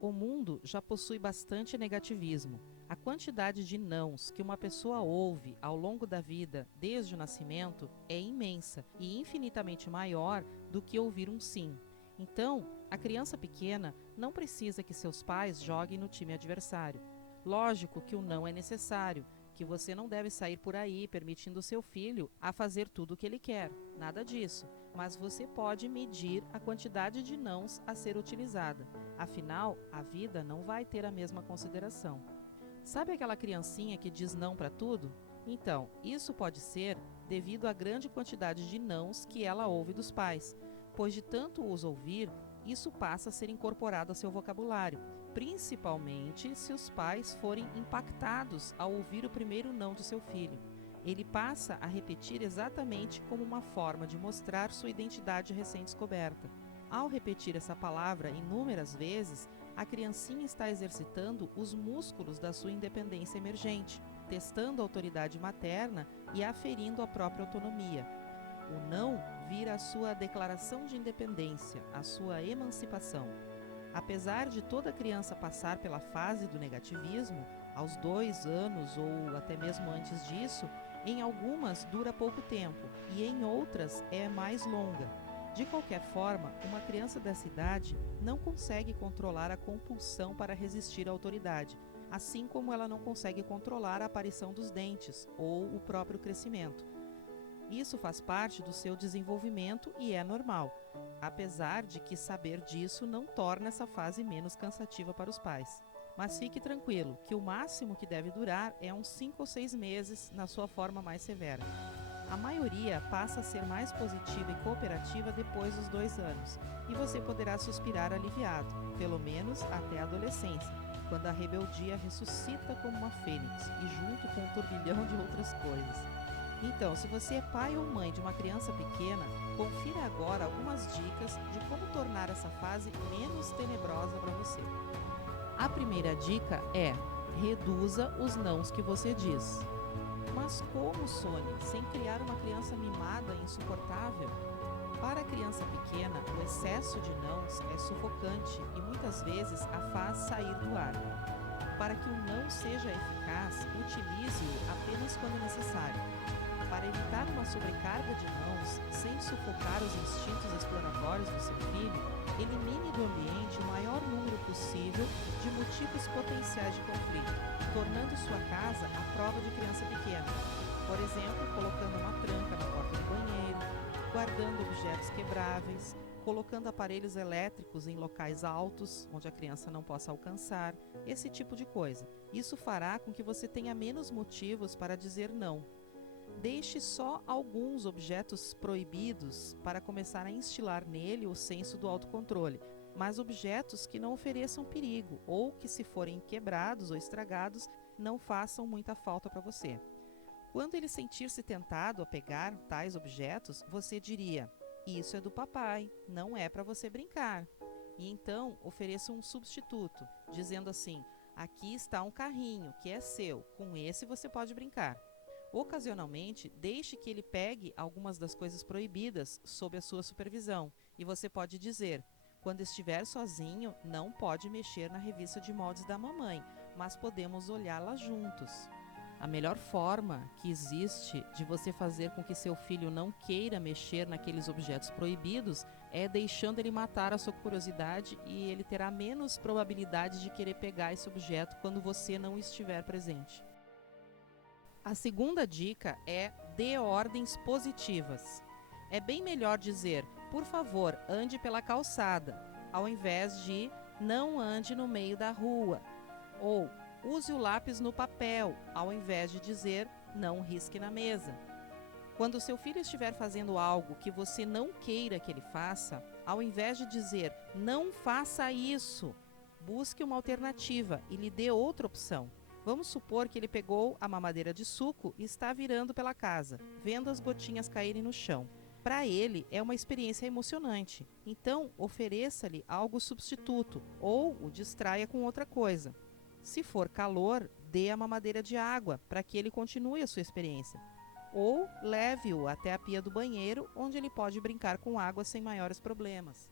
O mundo já possui bastante negativismo. A quantidade de nãos que uma pessoa ouve ao longo da vida, desde o nascimento, é imensa e infinitamente maior do que ouvir um sim. Então, a criança pequena não precisa que seus pais joguem no time adversário. Lógico que o não é necessário, que você não deve sair por aí permitindo seu filho a fazer tudo o que ele quer. Nada disso. Mas você pode medir a quantidade de nãos a ser utilizada. Afinal, a vida não vai ter a mesma consideração. Sabe aquela criancinha que diz não para tudo? Então, isso pode ser devido à grande quantidade de nãos que ela ouve dos pais, pois de tanto os ouvir, isso passa a ser incorporado ao seu vocabulário, principalmente se os pais forem impactados ao ouvir o primeiro não do seu filho. Ele passa a repetir exatamente como uma forma de mostrar sua identidade recém-descoberta. Ao repetir essa palavra inúmeras vezes, a criancinha está exercitando os músculos da sua independência emergente, testando a autoridade materna e aferindo a própria autonomia. O não vira a sua declaração de independência, a sua emancipação. Apesar de toda criança passar pela fase do negativismo, aos 2 anos ou até mesmo antes disso, em algumas dura pouco tempo e em outras é mais longa. De qualquer forma, uma criança dessa idade não consegue controlar a compulsão para resistir à autoridade, assim como ela não consegue controlar a aparição dos dentes ou o próprio crescimento. Isso faz parte do seu desenvolvimento e é normal, apesar de que saber disso não torna essa fase menos cansativa para os pais. Mas fique tranquilo, que o máximo que deve durar é uns 5 ou 6 meses na sua forma mais severa. A maioria passa a ser mais positiva e cooperativa depois dos 2 anos, e você poderá suspirar aliviado, pelo menos até a adolescência, quando a rebeldia ressuscita como uma fênix e junto com um turbilhão de outras coisas. Então, se você é pai ou mãe de uma criança pequena, confira agora algumas dicas de como tornar essa fase menos tenebrosa para você. A primeira dica é: reduza os nãos que você diz. Mas como, Sônia, sem criar uma criança mimada e insuportável? Para a criança pequena, o excesso de nãos é sufocante e muitas vezes a faz sair do ar. Para que o não seja eficaz, utilize-o apenas quando necessário. Para evitar uma sobrecarga de nãos, sem sufocar os instintos exploratórios do seu filho, elimine do ambiente o maior número possível de motivos potenciais de conflito, tornando sua casa a prova de criança pequena. Por exemplo, colocando uma tranca na porta do banheiro, guardando objetos quebráveis, colocando aparelhos elétricos em locais altos, onde a criança não possa alcançar, esse tipo de coisa. Isso fará com que você tenha menos motivos para dizer não. Deixe só alguns objetos proibidos para começar a instilar nele o senso do autocontrole, mas objetos que não ofereçam perigo ou que, se forem quebrados ou estragados, não façam muita falta para você. Quando ele sentir-se tentado a pegar tais objetos, você diria: "Isso é do papai, não é para você brincar." E então ofereça um substituto, dizendo assim: "Aqui está um carrinho que é seu, com esse você pode brincar." Ocasionalmente, deixe que ele pegue algumas das coisas proibidas sob a sua supervisão, e você pode dizer: "Quando estiver sozinho, não pode mexer na revista de moldes da mamãe, mas podemos olhá-la juntos." A melhor forma que existe de você fazer com que seu filho não queira mexer naqueles objetos proibidos é deixando ele matar a sua curiosidade, e ele terá menos probabilidade de querer pegar esse objeto quando você não estiver presente. A segunda dica é: dê ordens positivas. É bem melhor dizer: "Por favor, ande pela calçada", ao invés de "não ande no meio da rua", ou "use o lápis no papel", ao invés de dizer "não risque na mesa." Quando seu filho estiver fazendo algo que você não queira que ele faça, ao invés de dizer "não faça isso", busque uma alternativa e lhe dê outra opção. Vamos supor que ele pegou a mamadeira de suco e está virando pela casa, vendo as gotinhas caírem no chão. Para ele é uma experiência emocionante, então ofereça-lhe algo substituto ou o distraia com outra coisa. Se for calor, dê a mamadeira de água para que ele continue a sua experiência. Ou leve-o até a pia do banheiro, onde ele pode brincar com água sem maiores problemas.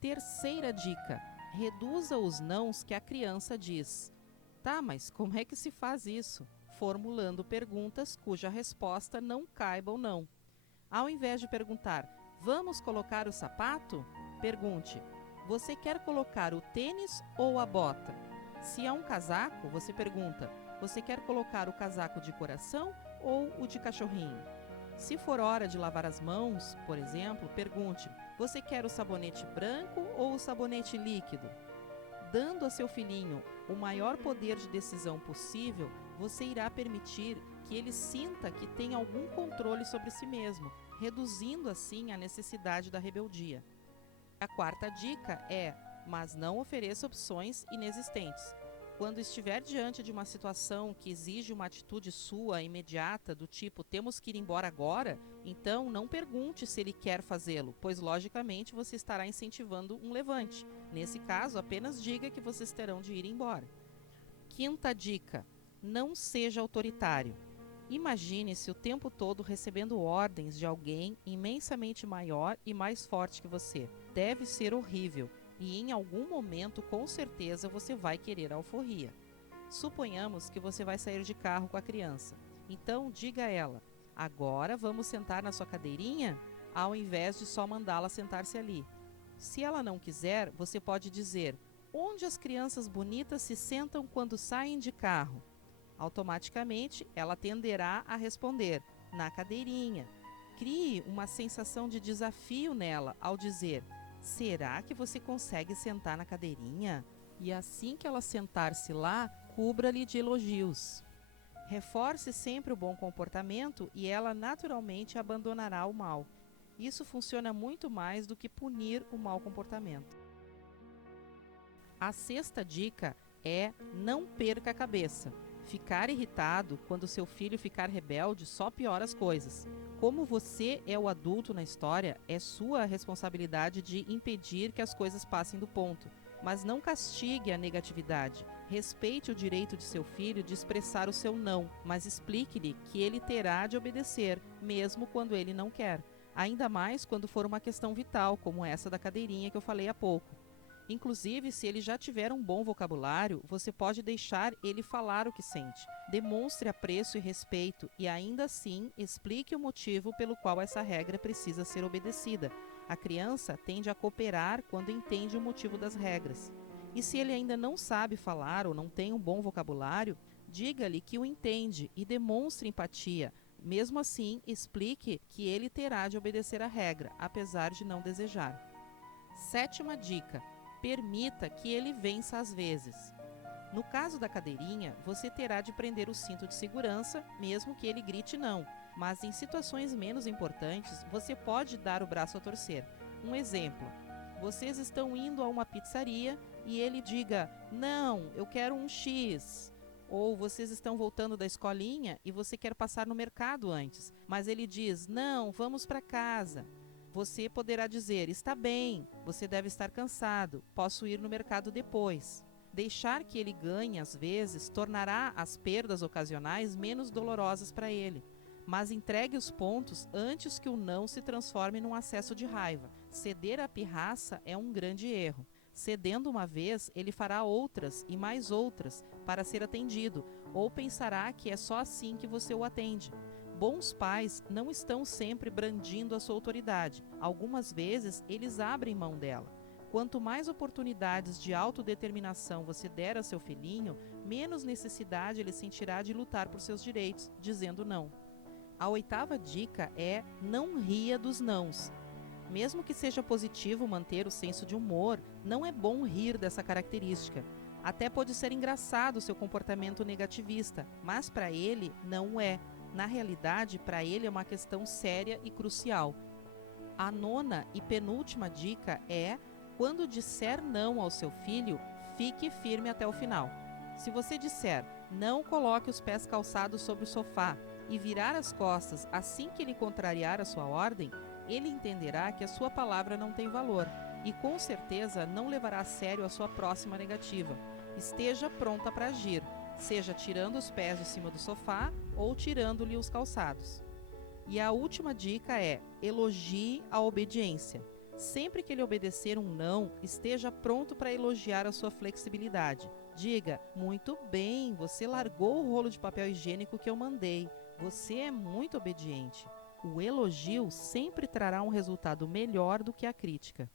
Terceira dica: Reduza os nãos que a criança diz. Tá, mas como é que se faz isso? Formulando perguntas cuja resposta não caiba ou não. Ao invés de perguntar, vamos colocar o sapato? Pergunte, você quer colocar o tênis ou a bota? Se é um casaco, você pergunta, você quer colocar o casaco de coração ou o de cachorrinho? Se for hora de lavar as mãos, por exemplo, pergunte, você quer o sabonete branco ou o sabonete líquido? Dando a seu filhinho o maior poder de decisão possível, você irá permitir que ele sinta que tem algum controle sobre si mesmo, reduzindo assim a necessidade da rebeldia. A quarta dica é, mas não ofereça opções inexistentes. Quando estiver diante de uma situação que exige uma atitude sua imediata, do tipo temos que ir embora agora, então não pergunte se ele quer fazê-lo, pois logicamente você estará incentivando um levante. Nesse caso, apenas diga que vocês terão de ir embora. Quinta dica: não seja autoritário. Imagine-se o tempo todo recebendo ordens de alguém imensamente maior e mais forte que você. Deve ser horrível. E em algum momento, com certeza, você vai querer alforria. Suponhamos que você vai sair de carro com a criança. Então, diga a ela, agora vamos sentar na sua cadeirinha? Ao invés de só mandá-la sentar-se ali. Se ela não quiser, você pode dizer, onde as crianças bonitas se sentam quando saem de carro? Automaticamente, ela tenderá a responder, na cadeirinha. Crie uma sensação de desafio nela ao dizer, será que você consegue sentar na cadeirinha? E assim que ela sentar-se lá, cubra-lhe de elogios. Reforce sempre o bom comportamento e ela naturalmente abandonará o mal. Isso funciona muito mais do que punir o mau comportamento. A sexta dica é não perca a cabeça. Ficar irritado quando seu filho ficar rebelde só piora as coisas. Como você é o adulto na história, é sua responsabilidade de impedir que as coisas passem do ponto. Mas não castigue a negatividade. Respeite o direito de seu filho de expressar o seu não, mas explique-lhe que ele terá de obedecer, mesmo quando ele não quer. Ainda mais quando for uma questão vital, como essa da cadeirinha que eu falei há pouco. Inclusive, se ele já tiver um bom vocabulário, você pode deixar ele falar o que sente. Demonstre apreço e respeito e, ainda assim, explique o motivo pelo qual essa regra precisa ser obedecida. A criança tende a cooperar quando entende o motivo das regras. E se ele ainda não sabe falar ou não tem um bom vocabulário, diga-lhe que o entende e demonstre empatia. Mesmo assim, explique que ele terá de obedecer a regra, apesar de não desejar. Sétima dica: permita que ele vença às vezes. No caso da cadeirinha, você terá de prender o cinto de segurança, mesmo que ele grite não. Mas em situações menos importantes, você pode dar o braço a torcer. Um exemplo: vocês estão indo a uma pizzaria e ele diga, não, eu quero um X. Ou vocês estão voltando da escolinha e você quer passar no mercado antes, mas ele diz, não, vamos para casa. Você poderá dizer, está bem, você deve estar cansado, posso ir no mercado depois. Deixar que ele ganhe, às vezes, tornará as perdas ocasionais menos dolorosas para ele. Mas entregue os pontos antes que o não se transforme num acesso de raiva. Ceder à pirraça é um grande erro. Cedendo uma vez, ele fará outras e mais outras para ser atendido, ou pensará que é só assim que você o atende. Bons pais não estão sempre brandindo a sua autoridade. Algumas vezes, eles abrem mão dela. Quanto mais oportunidades de autodeterminação você der a seu filhinho, menos necessidade ele sentirá de lutar por seus direitos, dizendo não. A oitava dica é não ria dos nãos. Mesmo que seja positivo manter o senso de humor, não é bom rir dessa característica. Até pode ser engraçado o seu comportamento negativista, mas para ele não é. Na realidade, para ele é uma questão séria e crucial. A nona e penúltima dica é, quando disser não ao seu filho, fique firme até o final. Se você disser, não coloque os pés calçados sobre o sofá e virar as costas assim que ele contrariar a sua ordem, ele entenderá que a sua palavra não tem valor e com certeza não levará a sério a sua próxima negativa. Esteja pronta para agir, seja tirando os pés de cima do sofá ou tirando-lhe os calçados. E a última dica é, elogie a obediência. Sempre que ele obedecer um não, esteja pronto para elogiar a sua flexibilidade. Diga: muito bem, você largou o rolo de papel higiênico que eu mandei. Você é muito obediente. O elogio sempre trará um resultado melhor do que a crítica.